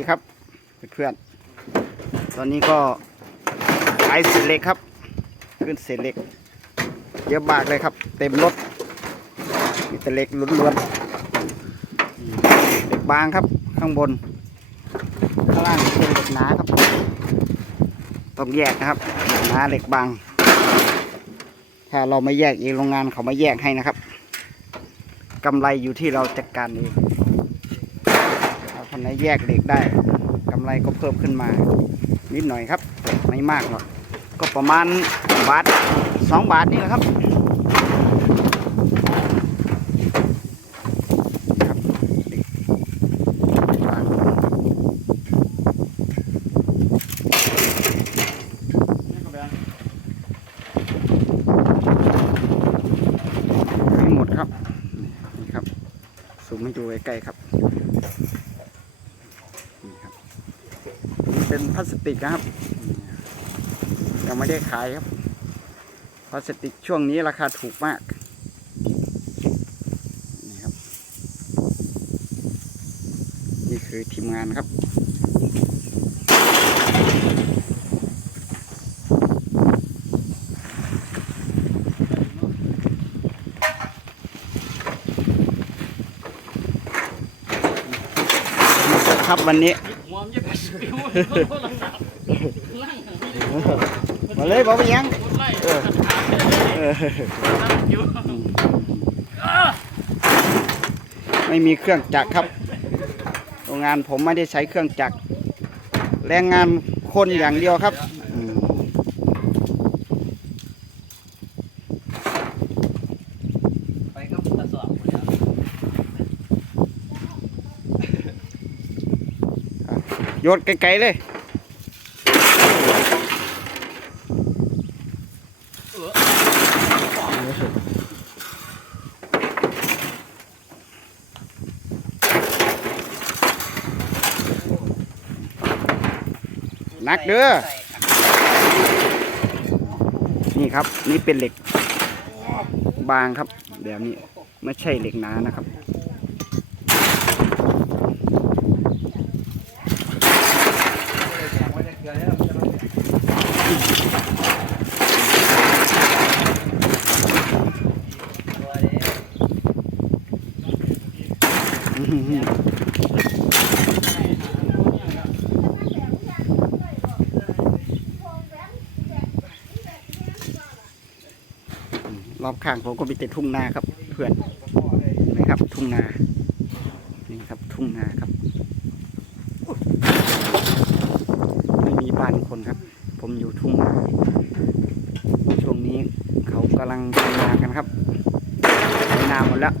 ดีครับเพื่อนๆตอนนี้ก็ขายเศษเหล็กครับ ขึ้นเศษเหล็ก เยอะมากเลยครับ เต็มรถมีแต่เหล็กล้วนๆเหล็กบางครับข้างบน ข้างล่างเป็นเหล็กหนาครับ ต้องแยกนะครับเหล็กหนาเหล็กบาง ถ้าเราไม่แยกเองโรงงานเขามาแยกให้นะครับกำไรอยู่ที่เราจัดการเอง นไหนแยกเหล็กได้กำไรก็เพิ่มขึ้นมา นิดหน่อยครับ ไม่มากหรอกก็ประมาณบาทสองบาทนี่แหละครับครับเหล็กบางให้หมดครับนี่ครับซูมให้ดูใกล้ๆครับนี่ครับนี่ เป็นพลาสติกนะครับ ยังไม่ได้ขายครับ พลาสติกช่วงนี้ราคาถูกมากนี่ครับ นี่คือทีมงานครับครับวันนี้ อมจะไปสิวโทรศัพท์ไล่มาเลยบอกไปยังไล่เออเอออยู่ไม่มีเครื่องจักรครับ โรงงานผมไม่ได้ใช้เครื่องจักร แรงงานคนอย่างเดียวครับอืม ไปก็กระสอบหมดแล้ว โยนไกลๆเลยหนักเด้อ นี่ครับ นี่เป็นเหล็ก บางครับ แบบนี้ ไม่ใช่เหล็กหนานะครับ รอบข้างผมก็มีแต่ทุ่งนาครับ เพื่อนเห็นไหมครับ ทุ่งนา นี่ครับ ทุ่งนาครับ ไม่มีบ้านคนครับ ผมอยู่ทุ่งนา ช่วงนี้เขากำลังทำนากันครับนาหมดแล้ว